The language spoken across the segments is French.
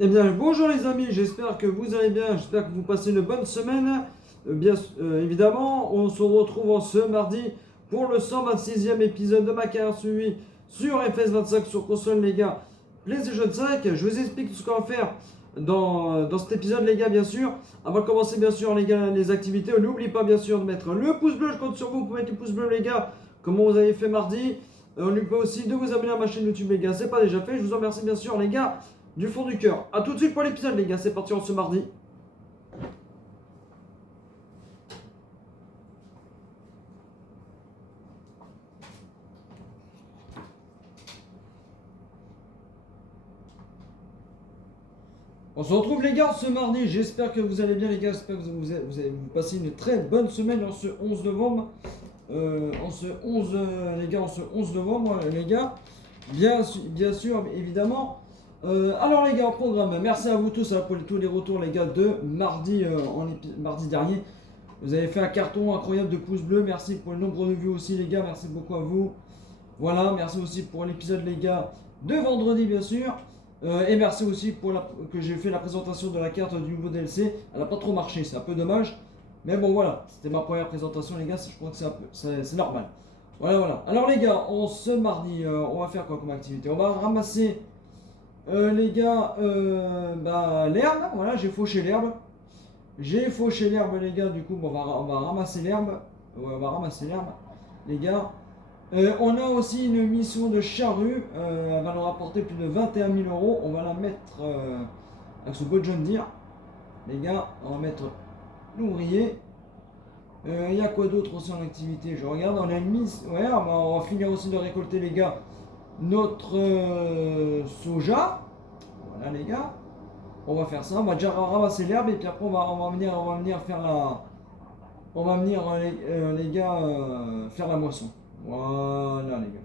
Eh bien, bonjour les amis, j'espère que vous allez bien, j'espère que vous passez une bonne semaine. Évidemment, on se retrouve en ce mardi pour le 126e épisode de ma carrière suivi sur FS25 sur console, les gars. PlayStation 5, je vous explique tout ce qu'on va faire dans cet épisode, les gars, bien sûr. Avant de commencer, bien sûr, les gars, les activités, n'oubliez pas, bien sûr, de mettre le pouce bleu, je compte sur vous pour mettre le pouce bleu, les gars, comme vous avez fait mardi. N'oubliez pas aussi de vous abonner à ma chaîne YouTube, les gars, c'est pas déjà fait. Je vous en remercie, bien sûr, les gars du fond du cœur. A tout de suite pour l'épisode, les gars. C'est parti en ce mardi. On se retrouve, les gars, ce mardi. J'espère que vous allez bien, les gars. J'espère que vous passez une très bonne semaine en ce 11 novembre. Les gars, en ce 11 novembre, les gars. Bien sûr, évidemment. Alors, les gars, au programme, merci à vous tous pour tous les retours, les gars, de mardi, mardi dernier. Vous avez fait un carton incroyable de pouces bleus. Merci pour le nombre de vues aussi, les gars. Merci beaucoup à vous. Voilà, merci aussi pour l'épisode, les gars, de vendredi, bien sûr. Et merci aussi que j'ai fait la présentation de la carte du nouveau DLC. Elle n'a pas trop marché, c'est un peu dommage. Mais bon, voilà, c'était ma première présentation, les gars. Je crois que c'est normal. Voilà, voilà. Alors, les gars, ce mardi, on va faire quoi comme activité? On va ramasser, les gars, l'herbe. Voilà, j'ai fauché l'herbe. J'ai fauché l'herbe, les gars. Du coup, bon, on va ramasser l'herbe. Ouais, on va ramasser l'herbe, les gars. On a aussi une mission de charrue. Elle va nous rapporter plus de 21 000 euros. On va la mettre avec ce beau John Deere. Les gars, on va mettre l'ouvrier. Il y a quoi d'autre aussi en activité? Je regarde, on a une mise. Ouais, on va finir aussi de récolter, les gars, notre soja. Voilà, les gars. On va faire ça. On va déjà ramasser l'herbe et puis après, on va venir faire la. On va venir, les gars, faire la moisson. Voilà, les gars.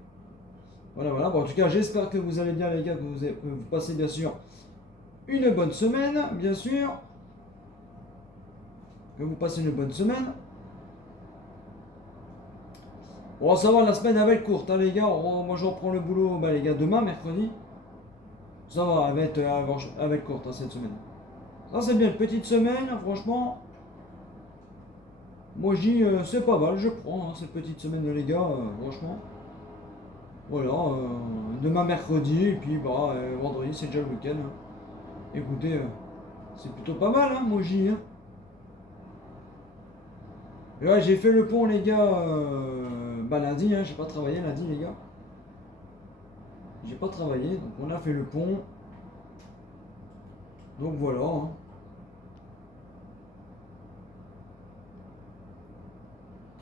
Voilà, voilà. Bon, en tout cas, j'espère que vous allez bien, les gars, que vous passez bien sûr une bonne semaine, bien sûr. Que vous passez une bonne semaine. Bon, ça va, la semaine elle va être courte, hein, les gars. Moi, je reprends le boulot, les gars, demain, mercredi. Ça va, elle va être courte, hein, cette semaine. Ça, c'est bien, une petite semaine, franchement. Moi, je dis, c'est pas mal, je prends, hein, cette petite semaine, les gars, franchement. Voilà, demain, mercredi, et puis, vendredi, c'est déjà le week-end, hein. Écoutez, c'est plutôt pas mal, hein, moi, je dis, hein. Et ouais, j'ai fait le pont, les gars, lundi, hein, j'ai pas travaillé lundi, les gars. J'ai pas travaillé, donc on a fait le pont. Donc voilà, hein.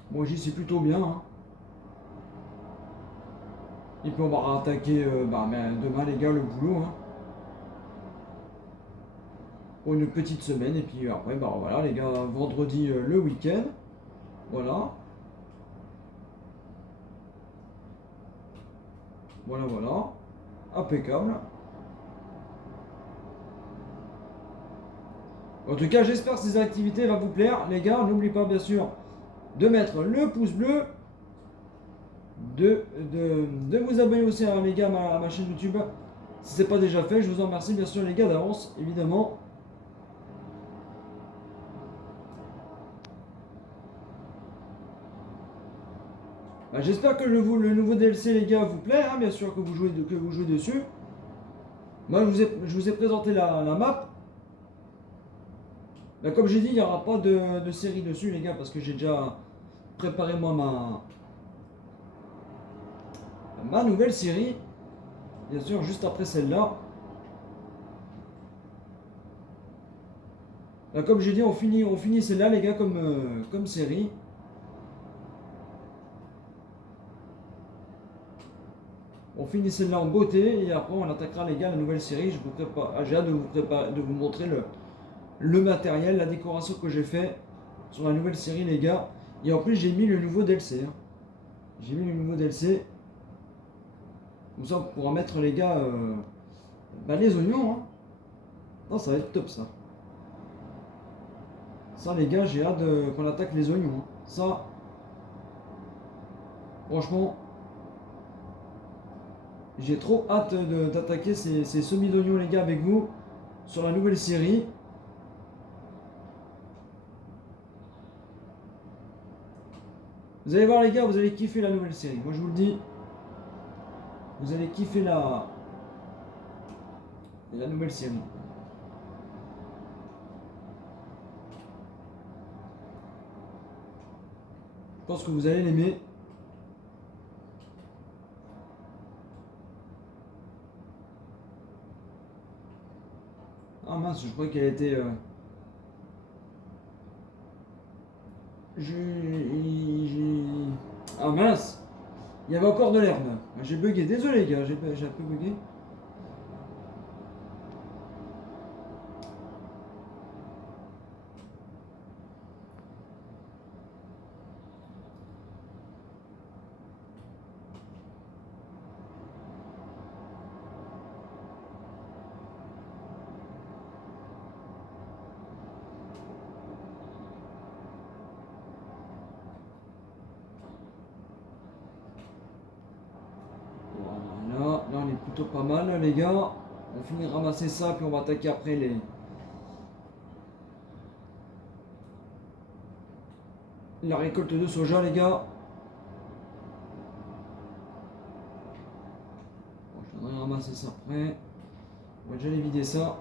Moi j'y suis plutôt bien, hein. Et puis on va rattaquer demain, les gars, le boulot, hein. Pour une petite semaine, et puis après, voilà, les gars, vendredi, le week-end. Voilà, voilà, voilà. Impeccable. En tout cas, j'espère que ces activités vont vous plaire. Les gars, n'oubliez pas, bien sûr, de mettre le pouce bleu, de vous abonner aussi, hein, les gars, à ma chaîne YouTube. Si ce n'est pas déjà fait, je vous en remercie, bien sûr, les gars, d'avance, évidemment. J'espère que le nouveau DLC, les gars, vous plaît, hein, bien sûr, que vous jouez dessus. Moi, je vous ai présenté la map. Comme j'ai dit, il n'y aura pas de série dessus, les gars, parce que j'ai déjà préparé, moi, ma nouvelle série. Bien sûr, juste après celle-là. Comme j'ai dit, on finit celle-là, les gars, comme série. On finit celle-là en beauté et après on attaquera, les gars, la nouvelle série. J'ai hâte de vous montrer le matériel, la décoration que j'ai fait sur la nouvelle série, les gars. Et en plus j'ai mis le nouveau DLC, hein. J'ai mis le nouveau DLC. Comme ça on pourra mettre, les gars, les oignons, hein. Non, ça va être top, ça. Ça, les gars, j'ai hâte qu'on attaque les oignons, hein. Ça, franchement, j'ai trop hâte d'attaquer ces semis d'oignons, les gars, avec vous. sur la nouvelle série. Vous allez voir les gars, vous allez kiffer la nouvelle série. Moi je vous le dis. Vous allez kiffer la nouvelle série. Je pense que vous allez l'aimer. Ah mince, je croyais qu'elle était... Ah mince, il y avait encore de l'herbe. J'ai bugué, désolé les gars, j'ai un peu bugué. Voilà, là on est plutôt pas mal les gars. On finit de ramasser ça, puis on va attaquer après la récolte de soja les gars. Bon, je viendrai ramasser ça après. On va déjà les vider ça.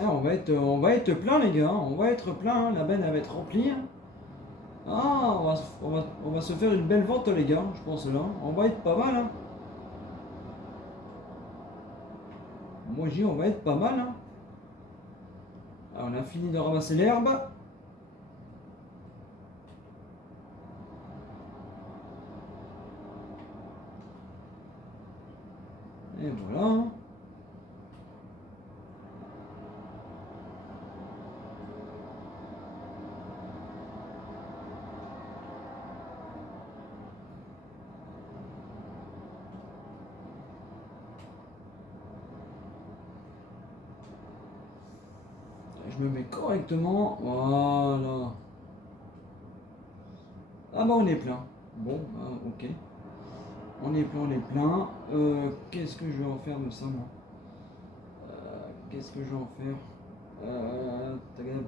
Ah, on va être plein les gars, on va être plein, hein. La benne elle va être remplie. Ah, on va se faire une belle vente les gars, je pense là. On va être pas mal. Hein. Moi je dis on va être pas mal. Hein. Alors, on a fini de ramasser l'herbe. Et voilà. Hein. Je me mets correctement. Voilà. Ah bah on est plein. Bon, bah, ok. On est plein, on est plein. Qu'est-ce que je vais en faire de ça moi Qu'est-ce que je vais en faire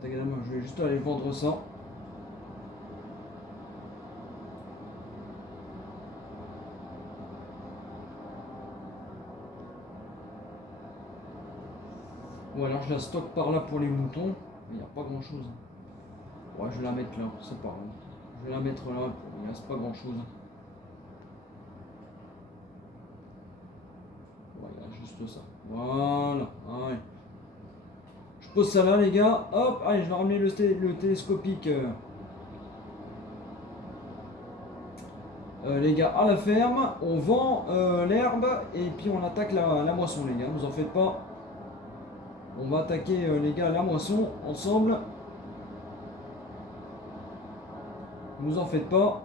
tagadam, je vais juste aller vendre ça. Ou alors je la stocke par là pour les moutons. Il n'y a pas grand chose. Ouais, je vais la mettre là, c'est pas grave. Je vais la mettre là, il ne reste pas grand chose. Voilà, juste ça. Voilà, allez. Je pose ça là les gars. Hop, allez, je vais ramener le télescopique. Les gars, à la ferme, on vend l'herbe et puis on attaque la moisson les gars, vous en faites pas. On va attaquer les gars la moisson ensemble. Vous en faites pas.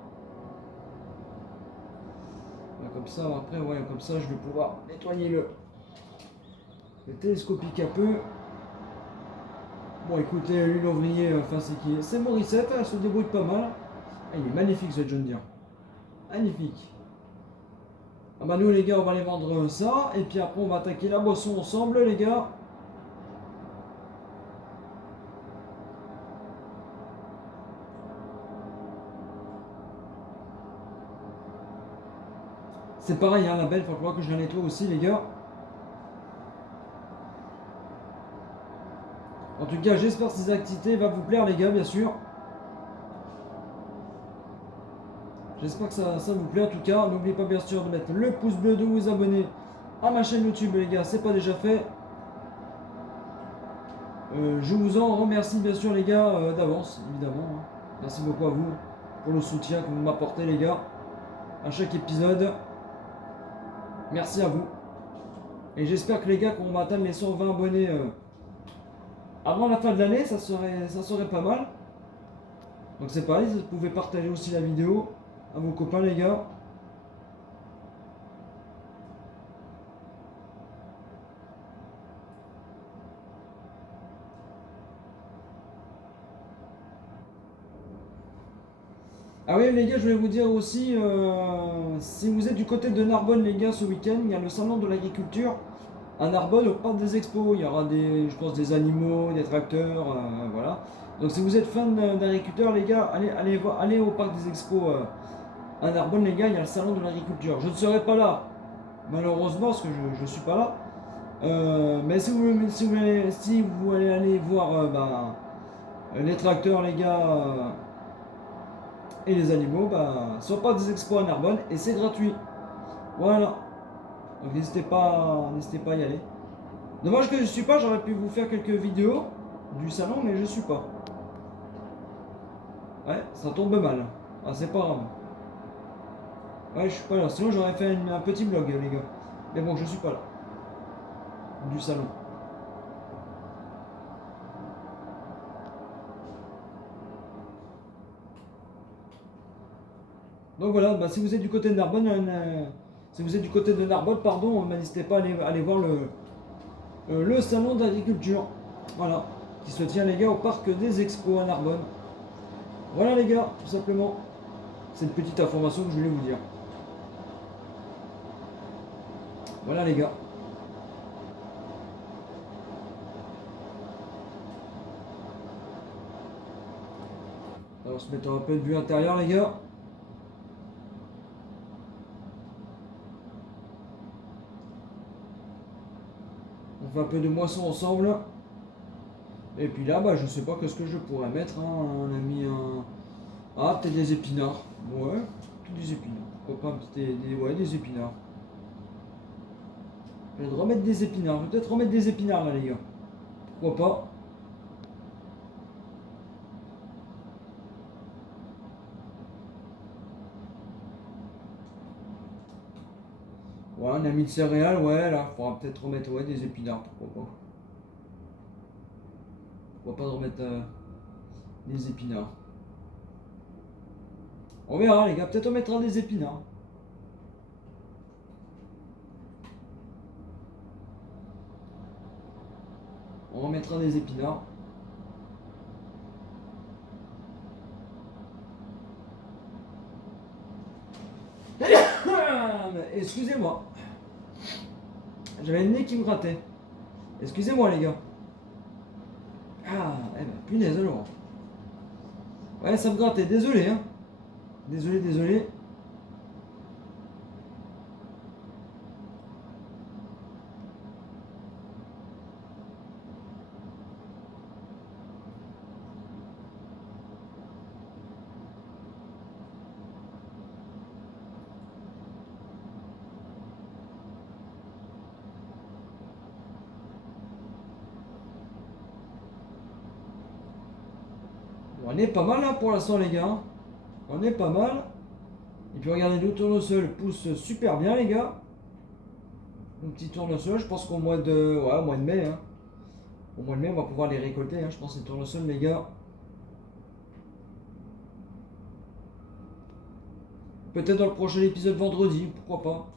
Comme ça, après, ouais, comme ça, je vais pouvoir nettoyer le télescopique un peu. Bon, écoutez, lui l'ouvrier, enfin, c'est qui? C'est Morissette, elle se débrouille pas mal. Ah, il est magnifique ce John Deere. Magnifique. Ah bah nous les gars, on va aller vendre ça. Et puis après, on va attaquer la moisson ensemble, les gars. C'est pareil, hein, la belle, il va falloir que je la nettoie aussi, les gars. En tout cas, j'espère que ces activités vont vous plaire, les gars, bien sûr. J'espère que ça vous plaît. En tout cas, n'oubliez pas, bien sûr, de mettre le pouce bleu, de vous abonner à ma chaîne YouTube, les gars, c'est pas déjà fait. Je vous en remercie, bien sûr, les gars, d'avance, évidemment. Hein. Merci beaucoup à vous pour le soutien que vous m'apportez, les gars, à chaque épisode. Merci à vous. Et j'espère que les gars, qu'on va atteindre les 120 abonnés avant la fin de l'année, ça serait pas mal. Donc c'est pareil, vous pouvez partager aussi la vidéo à vos copains les gars. Ah oui les gars, je voulais vous dire aussi, si vous êtes du côté de Narbonne les gars, ce week-end, il y a le salon de l'agriculture à Narbonne au parc des expos. Il y aura des, je pense, des animaux, des tracteurs, voilà. Donc si vous êtes fan d'agriculteurs les gars, allez au parc des expos à Narbonne les gars, il y a le salon de l'agriculture. Je ne serai pas là, malheureusement, parce que je ne suis pas là. Mais si vous allez aller voir les tracteurs les gars et les animaux, soit pas des expos à Narbonne et c'est gratuit. Voilà. Donc n'hésitez pas à y aller. Dommage que je suis pas, j'aurais pu vous faire quelques vidéos du salon, mais je suis pas. Ouais, ça tombe mal. Ah, c'est pas grave. Ouais, je suis pas là. Sinon j'aurais fait un petit vlog les gars. Mais bon, je suis pas là. Du salon. Donc voilà, si vous êtes du côté de Narbonne, si vous êtes du côté de Narbonne, pardon, n'hésitez pas à aller voir le salon d'agriculture. Voilà, qui se tient les gars au parc des Expos à Narbonne. Voilà les gars, tout simplement. C'est une petite information que je voulais vous dire. Voilà les gars. Alors, on se mettre un peu de vue intérieure les gars. On fait un peu de moisson ensemble. Et puis là, je sais pas qu'est-ce que je pourrais mettre. Hein. On a mis un. Ah, peut-être des épinards. Ouais, des épinards. Pourquoi pas un petit. Ouais, des épinards. Je vais remettre des épinards. Je vais peut-être remettre des épinards là, les gars. Pourquoi pas. Ouais, on a mis de céréales. Ouais, là, il faudra peut-être remettre des épinards. Pourquoi pas. Pourquoi pas de remettre des épinards. On verra, les gars. Peut-être on mettra des épinards. On remettra des épinards. Excusez-moi. J'avais le nez qui me grattait. Excusez-moi, les gars. Ah, punaise alors. Ouais, ça me grattait. Désolé, hein. Désolé, désolé. Bon, on est pas mal là pour l'instant, les gars. On est pas mal. Et puis regardez, le tournesol pousse super bien, les gars. Un petit tournesol, je pense qu'au mois de. Ouais, au mois de mai, hein. Au mois de mai, on va pouvoir les récolter, hein. Je pense que les tournesols, les gars. Peut-être dans le prochain épisode vendredi, pourquoi pas.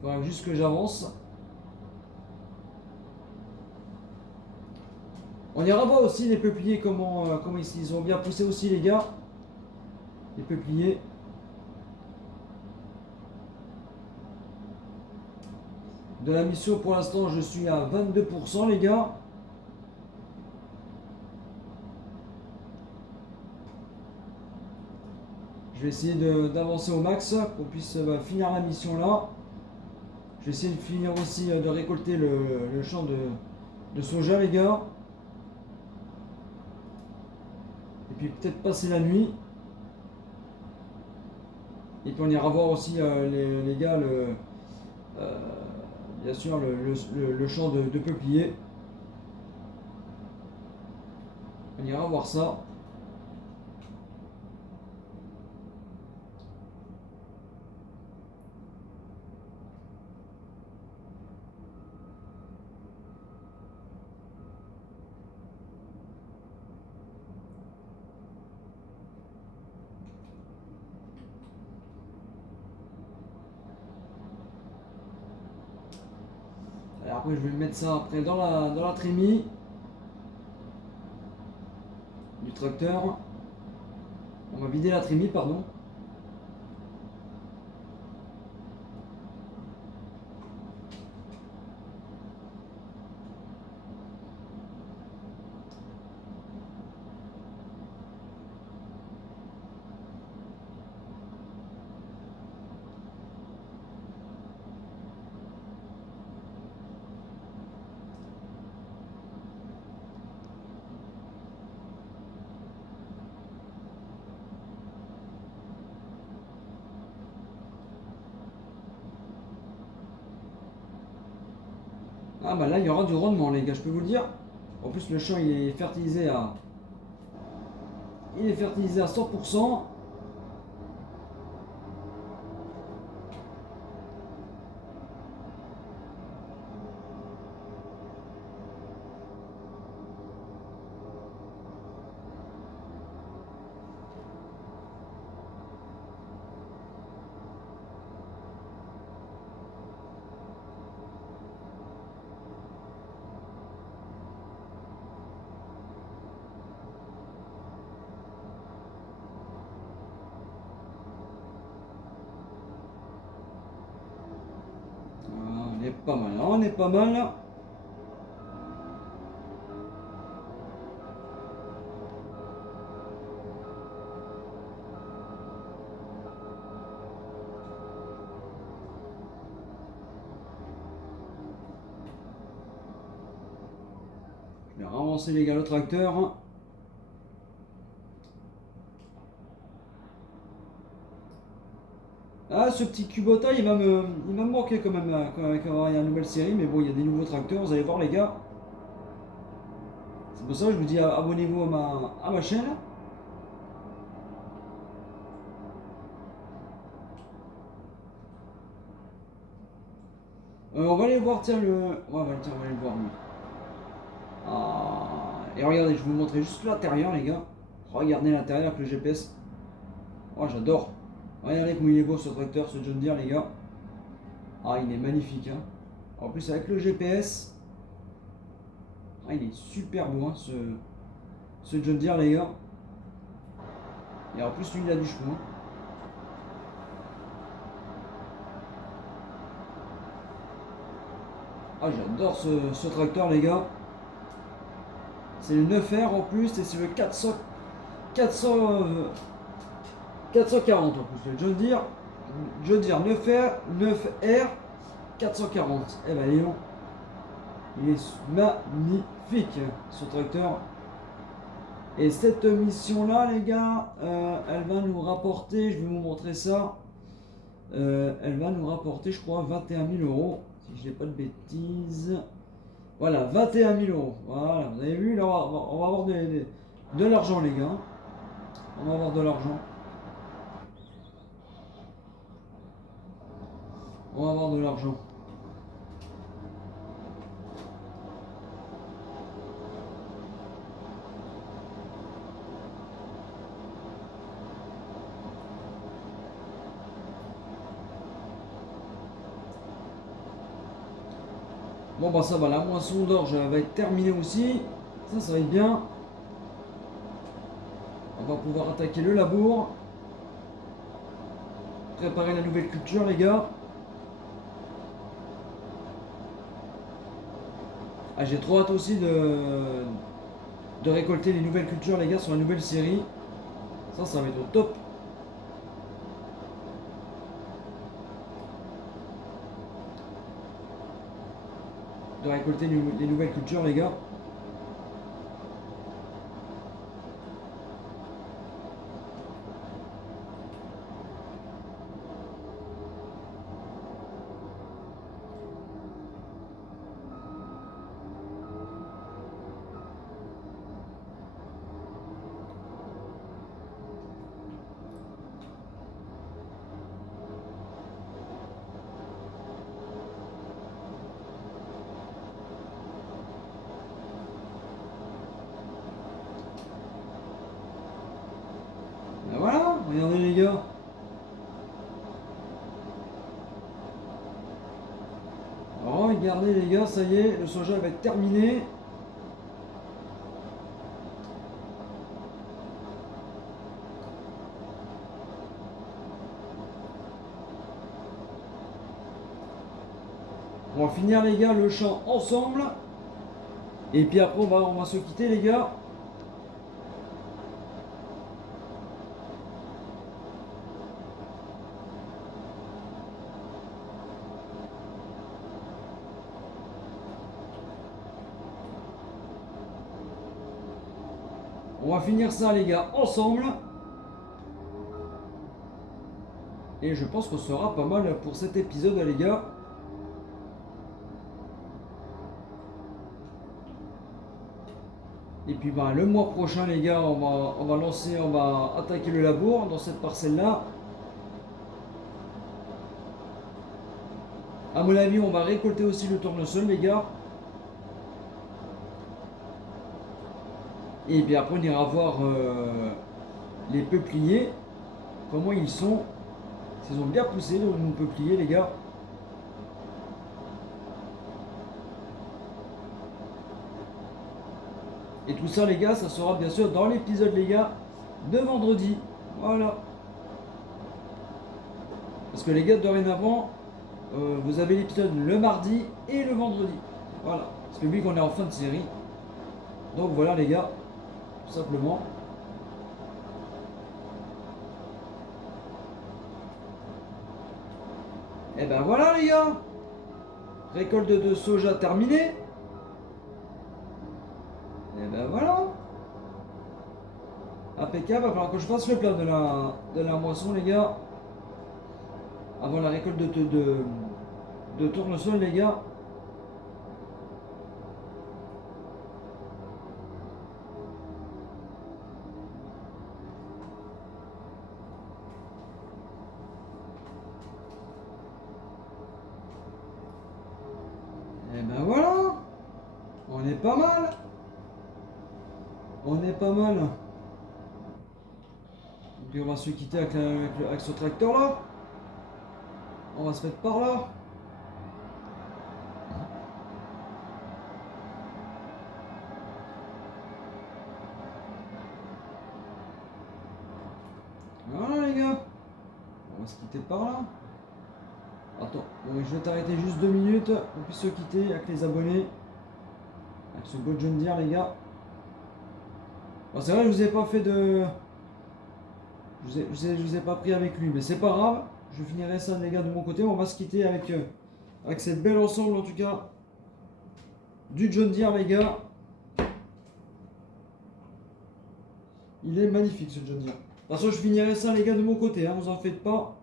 Faudra juste que j'avance. On ira voir aussi les peupliers, comment ils ont bien poussé aussi, les gars. Les peupliers. De la mission, pour l'instant, je suis à 22%, les gars. Je vais essayer d'avancer au max, qu'on puisse finir la mission là. Je vais essayer de finir aussi de récolter le champ de soja, les gars. Et puis peut-être passer la nuit. Et puis on ira voir aussi les gars, euh, bien sûr, le champ de peupliers. On ira voir ça. Après, je vais mettre ça après dans la trémie du tracteur. On va vider la trémie, pardon. Ah bah là, il y aura du rendement, les gars, je peux vous le dire. En plus, le champ, il est fertilisé à... Il est fertilisé à 100%. Ah, on est pas mal, on est pas mal. Je vais ramasser les gars le tracteur. Ah, ce petit Kubota, il va me manquer quand même quand il y a une nouvelle série. Mais bon, il y a des nouveaux tracteurs, vous allez voir les gars. C'est pour ça que je vous dis abonnez-vous à ma chaîne. On va aller voir, tiens, tiens, on va aller le voir, lui. Ah, et regardez, je vais vous montrer juste l'intérieur, les gars. Regardez l'intérieur avec le GPS. Oh, j'adore. Regardez comme il est beau ce tracteur, ce John Deere, les gars. Ah, il est magnifique, hein. En plus, avec le GPS. Ah, il est super beau, hein, ce John Deere, les gars. Et en plus, lui, il a du chevaux, hein. Ah, j'adore ce tracteur, les gars. C'est le 9R en plus, et c'est le 400, 440 en plus. Le John Deere 9R 440. Eh ben, Léon, il est magnifique, ce tracteur. Et cette mission-là, les gars, elle va nous rapporter, je vais vous montrer ça, elle va nous rapporter, je crois, 21 000 euros, si je dis pas de bêtises. Voilà, 21 000 euros. Voilà, vous avez vu, là, on va avoir de l'argent, les gars. On va avoir de l'argent. On va avoir de l'argent. Bon bah ça va, la moisson d'orge va être terminée aussi. Ça va être bien. On va pouvoir attaquer le labour. Préparer la nouvelle culture, les gars. Ah, j'ai trop hâte aussi de récolter les nouvelles cultures, les gars, sur la nouvelle série. Ça va être au top. De récolter les nouvelles cultures, les gars. Ben voilà, regardez les gars. regardez les gars, ça y est, le soja va être terminé. On va finir les gars le champ ensemble. Et puis après on va se quitter les gars. On va finir ça les gars ensemble. Et je pense qu'on sera pas mal pour cet épisode les gars. Et puis le mois prochain les gars, on va attaquer le labour dans cette parcelle là. À mon avis, on va récolter aussi le tournesol les gars. Et puis après on ira voir les peupliers, comment ils sont. Ils ont bien poussé nos peupliers les gars. Et tout ça les gars, ça sera bien sûr dans l'épisode les gars de vendredi. Voilà. Parce que les gars, dorénavant, vous avez l'épisode le mardi et le vendredi. Voilà. Parce que vu qu'on est en fin de série. Donc voilà les gars, tout simplement. Et ben voilà les gars. Récolte de soja terminée. Et ben voilà. Impeccable. Il va falloir que je fasse le plat de la moisson les gars. Avant la récolte de tournesol les gars. Et ben voilà. On est pas mal. On est pas mal. Et puis on va se quitter avec ce tracteur là. On va se mettre par là. Voilà les gars. On va se quitter par là. Attends, je vais t'arrêter juste 2 minutes. On puisse se quitter avec les abonnés. Avec ce beau John Deere les gars. Bon, c'est vrai, je vous ai pas fait de... Je vous ai pas pris avec lui, mais c'est pas grave. Je finirai ça les gars de mon côté. On va se quitter avec cette belle ensemble en tout cas. Du John Deere les gars. Il est magnifique ce John Deere. De toute façon je finirai ça les gars de mon côté, hein, vous en faites pas.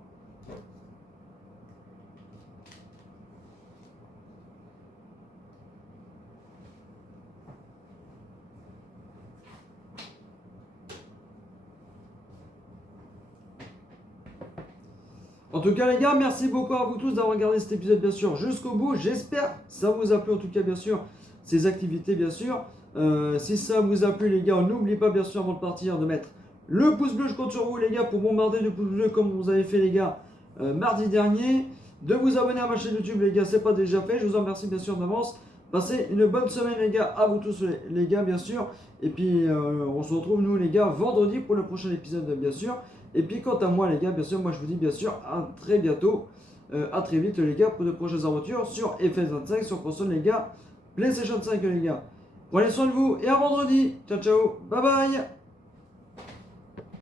En tout cas les gars, merci beaucoup à vous tous d'avoir regardé cet épisode bien sûr jusqu'au bout. J'espère que ça vous a plu en tout cas bien sûr, ces activités bien sûr. Si ça vous a plu les gars, n'oubliez pas bien sûr avant de partir de mettre le pouce bleu, je compte sur vous les gars pour bombarder de pouces bleus comme vous avez fait les gars mardi dernier. De vous abonner à ma chaîne YouTube les gars, c'est pas déjà fait. Je vous en remercie bien sûr d'avance. Passez une bonne semaine les gars, à vous tous les gars bien sûr. Et puis on se retrouve nous les gars vendredi pour le prochain épisode bien sûr. Et puis quant à moi les gars, bien sûr, moi je vous dis bien sûr à très bientôt, à très vite les gars pour de prochaines aventures sur FS25, sur console les gars, PlayStation 5 les gars. Prenez soin de vous et à vendredi. Ciao ciao, bye bye.